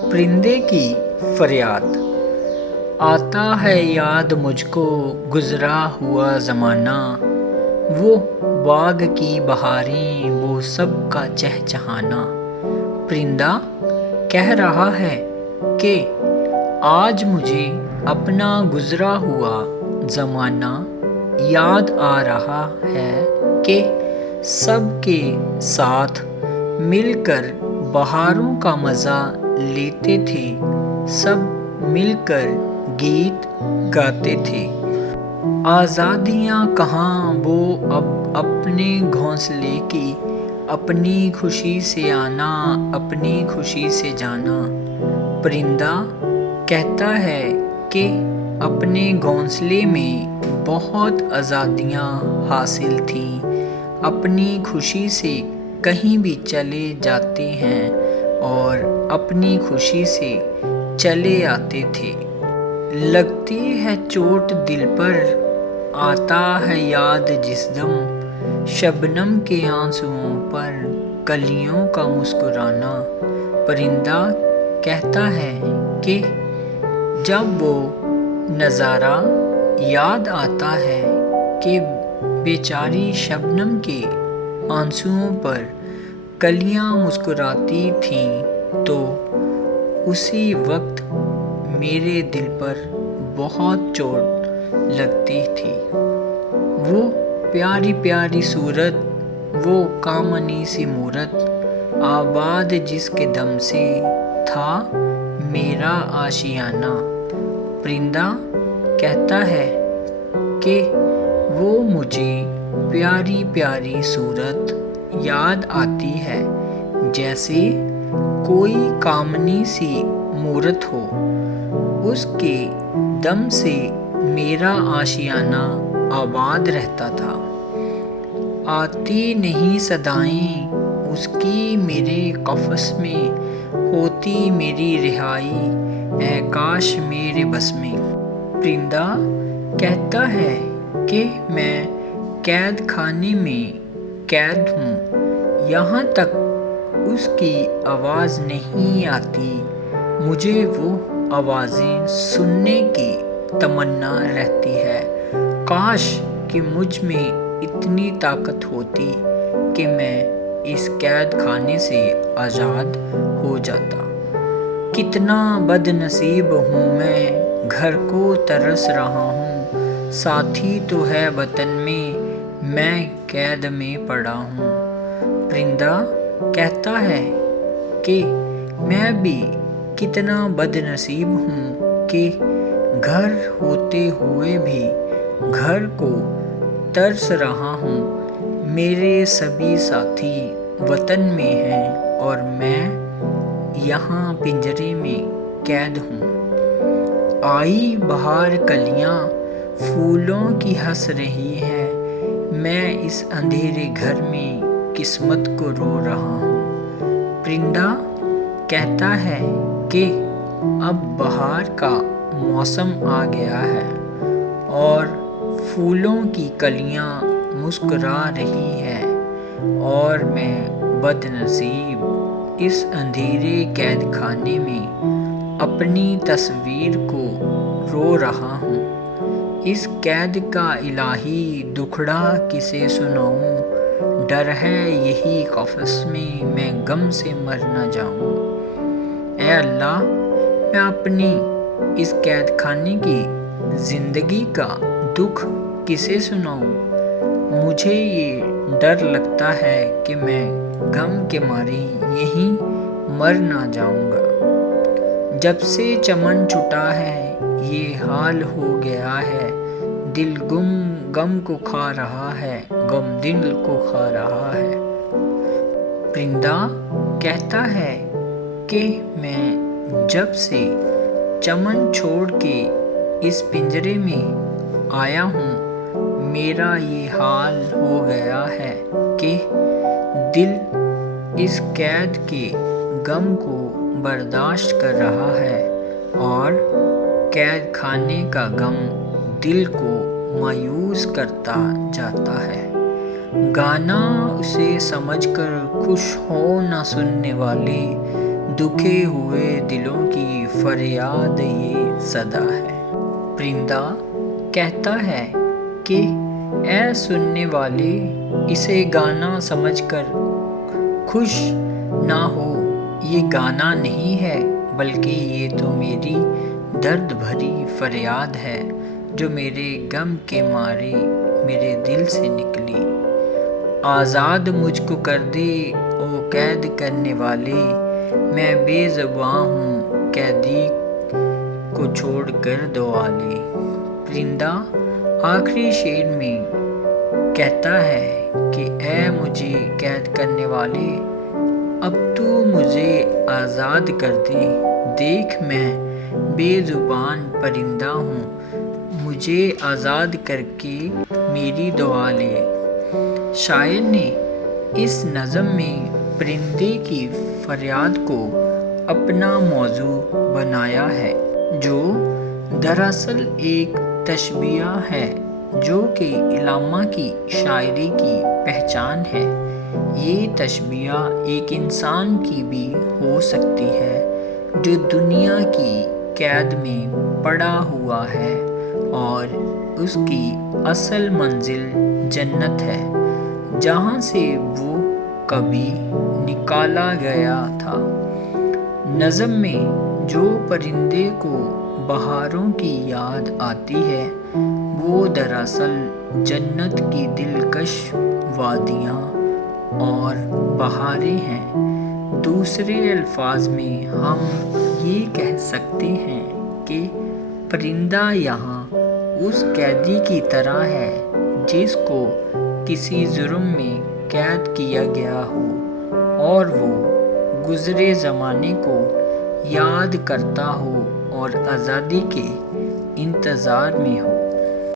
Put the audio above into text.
پرندے کی فریاد۔ آتا ہے یاد مجھ کو گزرا ہوا زمانہ، وہ باغ کی بہاریں، وہ سب کا چہچہانا۔ پرندہ کہہ رہا ہے کہ آج مجھے اپنا گزرا ہوا زمانہ یاد آ رہا ہے کہ سب کے ساتھ مل کر بہاروں کا مزہ لیتے تھے، سب مل کر گیت گاتے تھے۔ آزادیاں کہاں، وہ اب اپنے گھونسلے کی، اپنی خوشی سے آنا، اپنی خوشی سے جانا۔ پرندہ کہتا ہے کہ اپنے گھونسلے میں بہت آزادیاں حاصل تھیں، اپنی خوشی سے کہیں بھی چلے جاتے ہیں اور اپنی خوشی سے چلے آتے تھے۔ لگتی ہے چوٹ دل پر، آتا ہے یاد جس دم، شبنم کے آنسوؤں پر کلیوں کا مسکرانا۔ پرندہ کہتا ہے کہ جب وہ نظارہ یاد آتا ہے کہ بیچاری شبنم کے آنسوؤں پر کلیاں مسکراتی تھیں، تو اسی وقت میرے دل پر بہت چوٹ لگتی تھی۔ وہ پیاری پیاری صورت، وہ کامنی سی مورت، آباد جس کے دم سے تھا میرا آشیانہ۔ پرندہ کہتا ہے کہ وہ مجھے پیاری پیاری صورت یاد آتی ہے، جیسے کوئی کامنی سی مورت ہو، اس کے دم سے میرا آشیانہ آباد رہتا تھا۔ آتی نہیں صدائیں اس کی میرے قفس میں، ہوتی میری رہائی اے کاش میرے بس میں۔ پرندہ کہتا ہے کہ میں قید خانے میں قید ہوں، یہاں تک اس کی آواز نہیں آتی، مجھے وہ آوازیں سننے کی تمنا رہتی ہے۔ کاش کہ مجھ میں اتنی طاقت ہوتی کہ میں اس قید خانے سے آزاد ہو جاتا۔ کتنا بد نصیب ہوں میں، گھر کو ترس رہا ہوں، ساتھی تو ہے وطن میں قید میں پڑا ہوں۔ پرندہ کہتا ہے کہ میں بھی کتنا بد نصیب ہوں کہ گھر ہوتے ہوئے بھی گھر کو ترس رہا ہوں، میرے سبھی ساتھی وطن میں ہیں اور میں یہاں پنجرے میں قید ہوں۔ آئی بہار کلیاں پھولوں کی ہنس رہی ہے، میں اس اندھیرے گھر میں قسمت کو رو رہا ہوں۔ پرندہ کہتا ہے کہ اب بہار کا موسم آ گیا ہے اور پھولوں کی کلیاں مسکرا رہی ہیں اور میں بد نصیب اس اندھیرے قید خانے میں اپنی تصویر کو رو رہا ہوں۔ اس قید کا الہی دکھڑا کسے سناؤں، ڈر ہے یہی قفس میں غم سے مر نہ جاؤں۔ اے اللہ، میں اپنی اس قید خانے کی زندگی کا دکھ کسے سناؤں، مجھے یہ ڈر لگتا ہے کہ میں غم کے مارے یہیں مر نہ جاؤں گا۔ جب سے چمن چھٹا ہے یہ حال ہو گیا ہے، دل غم کو کھا رہا ہے، غم دل کو کھا رہا ہے۔ پرندہ کہتا ہے کہ میں جب سے چمن چھوڑ کے اس پنجرے میں آیا ہوں، میرا یہ حال ہو گیا ہے کہ دل اس قید کے غم کو برداشت کر رہا ہے اور قید خانے کا غم دل کو مایوس کرتا جاتا ہے۔ گانا اسے سمجھ کر خوش ہو نہ سننے والے، دکھے ہوئے دلوں کی فریاد یہ صدا ہے۔ پرندہ کہتا ہے کہ اے سننے والے، اسے گانا سمجھ کر خوش نہ ہو، یہ گانا نہیں ہے بلکہ یہ تو میری درد بھری فریاد ہے جو میرے غم کے مارے میرے دل سے نکلی۔ آزاد مجھ کو کر دے او قید کرنے والے، میں بے زباں ہوں قیدی کو چھوڑ کر دو والے۔ پرندہ آخری شعر میں کہتا ہے کہ اے مجھے قید کرنے والے، اب تو مجھے آزاد کر دے، دیکھ میں بے زبان پرندہ ہوں، مجھے آزاد کر کے میری دعا لے۔ شاعر نے اس نظم میں پرندے کی فریاد کو اپنا موضوع بنایا ہے، جو دراصل ایک تشبیہ ہے جو کہ علامہ کی شاعری کی پہچان ہے۔ یہ تشبیہ ایک انسان کی بھی ہو سکتی ہے جو دنیا کی قید میں پڑا ہوا ہے اور اس کی اصل منزل جنت ہے، جہاں سے وہ کبھی نکالا گیا تھا۔ نظم میں جو پرندے کو بہاروں کی یاد آتی ہے وہ دراصل جنت کی دلکش وادیاں اور بہاریں ہیں۔ دوسرے الفاظ میں ہم یہ کہہ سکتے ہیں کہ پرندہ یہاں اس قیدی کی طرح ہے جس کو کسی جرم میں قید کیا گیا ہو اور وہ گزرے زمانے کو یاد کرتا ہو اور آزادی کے انتظار میں ہو۔